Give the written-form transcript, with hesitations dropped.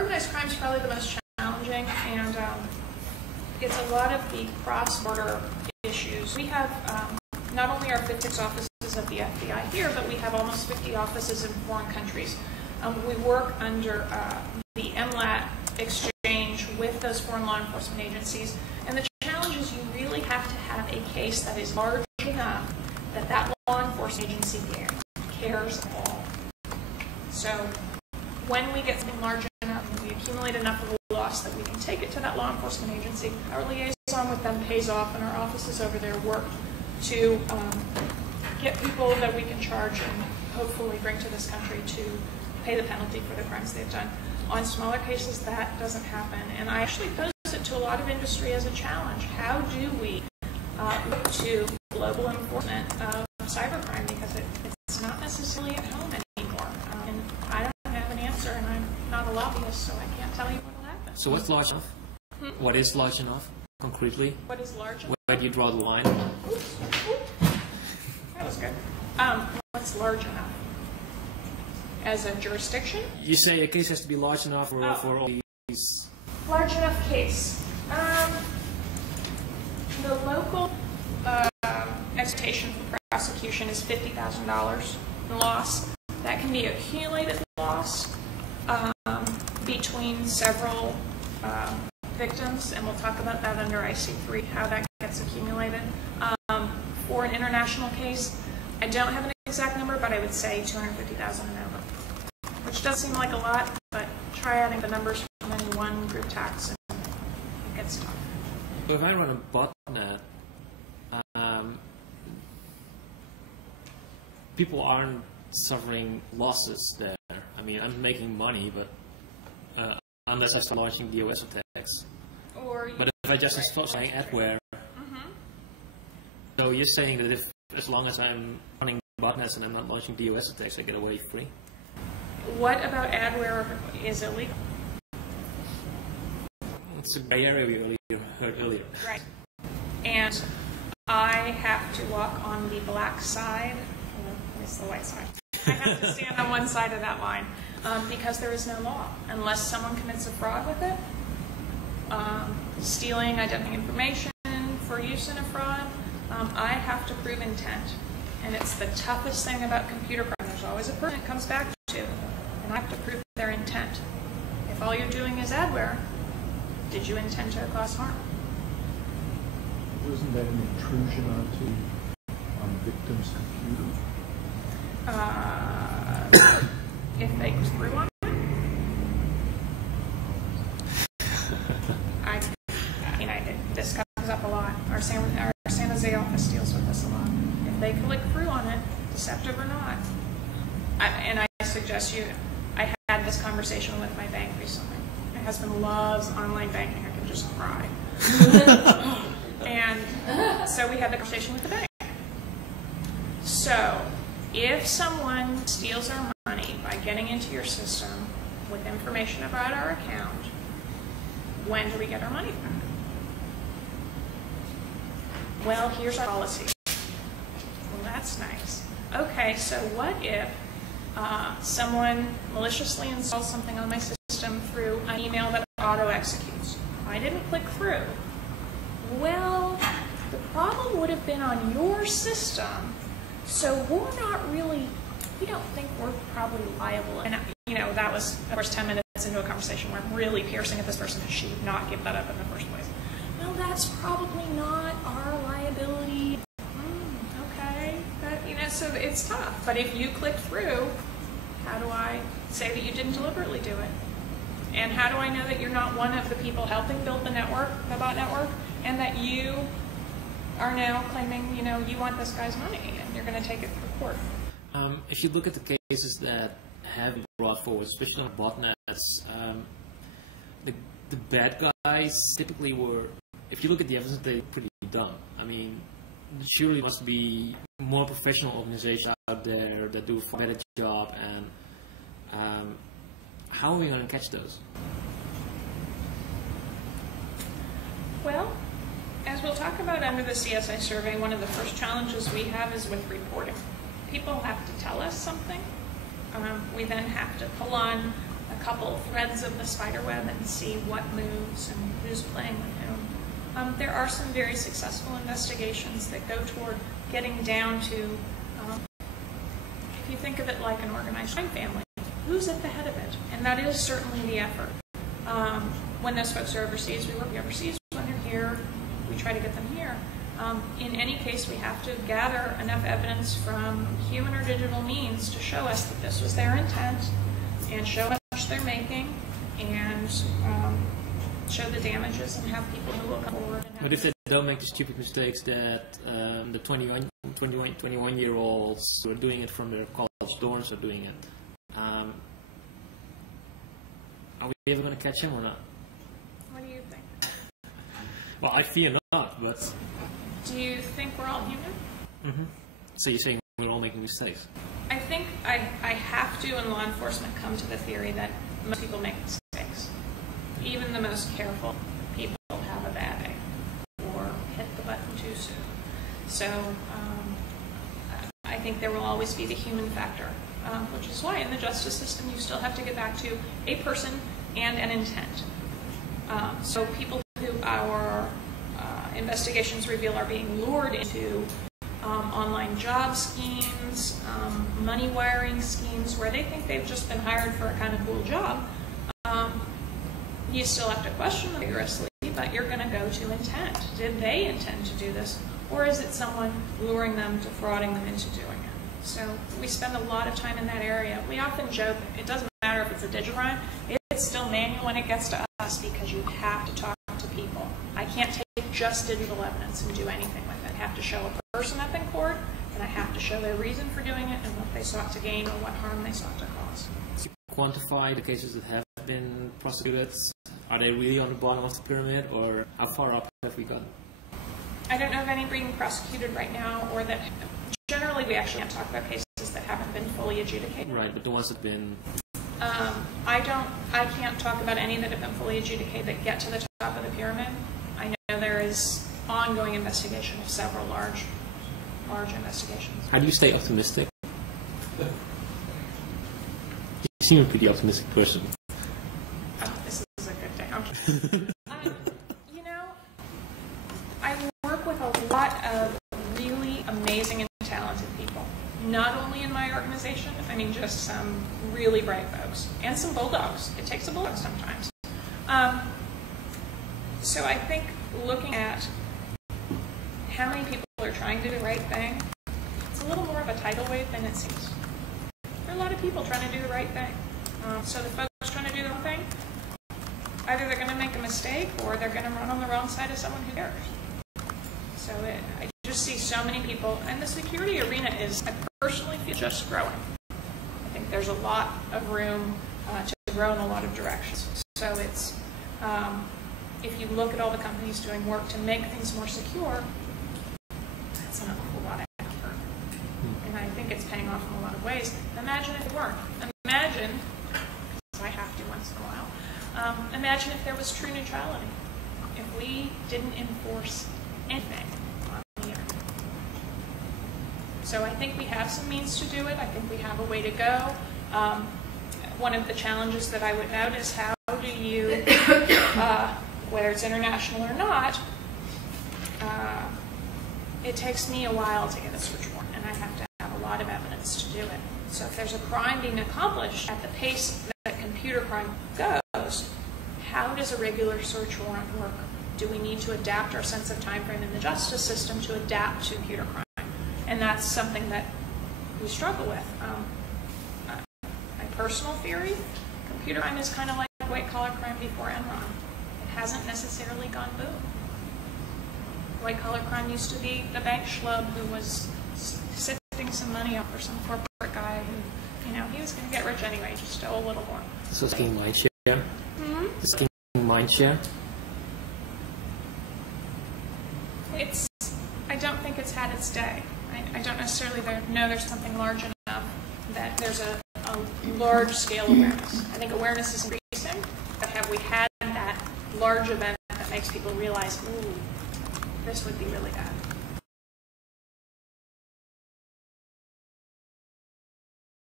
organized crime is probably the most challenging, and it's a lot of the cross-border issues. We have not only our 56 offices of the FBI here, but we have almost 50 offices in foreign countries. We work under the MLAT exchange with those foreign law enforcement agencies, and the challenge is you really have to have a case that is large enough that that law enforcement agency cares at all. So when we get something large enough and we accumulate enough of a loss that we can take it to that law enforcement agency, our liaison with them pays off, and our offices over there work to get people that we can charge and hopefully bring to this country to pay the penalty for the crimes they've done. On smaller cases, that doesn't happen, and I actually pose it to a lot of industry as a challenge. How do we look to global enforcement of cybercrime, because it's not necessarily at home anymore, and I don't have an answer, and I'm not a lobbyist, so I can't tell you what will happen. So what's large enough? What is large enough, concretely? What is large enough? Where do you draw the line? Oops. That was good. What's large enough? As a jurisdiction? You say a case has to be large enough for all these... Large enough case. The local expectation for prosecution is $50,000 in loss. That can be accumulated loss between several victims, and we'll talk about that under IC3, how that gets accumulated. For an international case, I don't have an exact number, but I would say $250,000 and over, which does seem like a lot, but try adding the numbers from any one group tax and it gets tough. So if I run a botnet, people aren't suffering losses there. I mean, I'm making money, but unless I start launching DOS attacks. But if I just start saying adware, so you're saying that if, as long as I'm running botnets and I'm not launching DOS attacks, I get away free? What about adware is illegal? It's a gray area we heard earlier. Right. And I have to walk on the black side, it's the white side. I have to stand on one side of that line because there is no law. Unless someone commits a fraud with it, stealing identity information for use in a fraud, I have to prove intent. And it's the toughest thing about computer crime. There's always a person it comes back to, and I have to prove their intent. If all you're doing is adware, did you intend to cause harm? Wasn't that an intrusion on victims' computer? If they threw on it? This comes up a lot. Our San Jose office deals with this a lot. If they click through on it, deceptive or not. And I suggest I had this conversation with my bank recently. My husband loves online banking. I can just cry. And so we had the conversation with the bank. So if someone steals our money by getting into your system with information about our account, when do we get our money back? Well, here's our policy. Well, that's nice. Okay, so what if someone maliciously installs something on my system through an email that auto-executes? I didn't click through. Well, the problem would have been on your system, so we don't think we're probably liable. And, that was, of course, 10 minutes into a conversation where I'm really piercing at this person because she would not give that up in the first place. Well, that's probably not our liability. Okay. So it's tough. But if you click through, how do I say that you didn't deliberately do it? And how do I know that you're not one of the people helping build the network, the bot network, and that you are now claiming, you want this guy's money and you're going to take it through court? If you look at the cases that have been brought forward, especially on botnets, the bad guys typically were, if you look at the evidence, they're pretty dumb. I mean, surely there must be more professional organizations out there that do a better job, and how are we going to catch those? Well, as we'll talk about under the CSI survey, one of the first challenges we have is with reporting. People have to tell us something. We then have to pull on a couple threads of the spider web and see what moves and who's playing with whom. There are some very successful investigations that go toward getting down to, if you think of it like an organized crime family, who's at the head of it? And that is certainly the effort. When those folks are overseas, we work overseas. When they're here, we try to get them here. In any case, we have to gather enough evidence from human or digital means to show us that this was their intent, and show how much they're making, and show the damages, and have people who will come forward. But if they don't make the stupid mistakes that the 21-year-olds who are doing it from their college dorms are doing it, are we ever going to catch him or not? What do you think? Well, I fear not, but... Do you think we're all human? Mm-hmm. So you're saying we're all making mistakes? I think I have to, in law enforcement, come to the theory that most people make mistakes. Even the most careful people have a bad day or hit the button too soon. So I think there will always be the human factor, which is why in the justice system you still have to get back to a person and an intent. So people who our investigations reveal are being lured into online job schemes, money wiring schemes, where they think they've just been hired for a kind of cool job. You still have to question them rigorously, but you're going to go to intent. Did they intend to do this, or is it someone luring them, defrauding them into doing it? So we spend a lot of time in that area. We often joke, it doesn't matter if it's a digital crime, it's still manual when it gets to us, because you have to talk to people. I can't take just digital evidence and do anything with it. I have to show a person up in court, and I have to show their reason for doing it and what they sought to gain or what harm they sought to cause. To quantify the cases that have been prosecuted, are they really on the bottom of the pyramid, or how far up have we gotten? I don't know of any being prosecuted right now, or that generally we actually can't talk about cases that haven't been fully adjudicated. Right, but the ones that have been... I can't talk about any that have been fully adjudicated that get to the top of the pyramid. I know there is ongoing investigation of several large investigations. How do you stay optimistic? You seem a pretty optimistic person. Oh, this is a good day. You know, I work with a lot of really amazing and talented people. Not only in my organization, I mean just some really bright folks. And some bulldogs. It takes a bulldog sometimes. So I think looking at how many people are trying to do the right thing, it's a little more of a tidal wave than it seems. There are a lot of people trying to do the right thing. So the folks trying to do the wrong thing, either they're going to make a mistake or they're going to run on the wrong side of someone who cares. So I just see so many people, and the security arena is, I personally feel, just growing. I think there's a lot of room to grow in a lot of directions. So it's, if you look at all the companies doing work to make things more secure, that's an awful lot of effort. And I think it's paying off in a lot of ways. Imagine if it weren't. Imagine, because I have to once in a while, imagine if there was true neutrality. If we didn't enforce anything on the internet. So I think we have some means to do it. I think we have a way to go. One of the challenges that I would note is how do you, whether it's international or not, it takes me a while to get a search warrant, and I have to have a lot of evidence to do it. So if there's a crime being accomplished at the pace that computer crime goes, how does a regular search warrant work? Do we need to adapt our sense of time frame in the justice system to adapt to computer crime? And that's something that we struggle with. My personal theory, computer crime is kind of like white-collar crime before Enron. It hasn't necessarily gone boom. White-collar crime used to be the bank schlub who was sifting some money up for some corporate guy who, you know, he was going to get rich anyway, just stole a little more. So it's getting mind share? Mm-hmm. It's getting mind share? I don't think it's had its day. I don't necessarily know there's something large enough that there's a large-scale awareness. I think awareness is increasing, but have we had that large event that makes people realize, ooh, this would be really bad?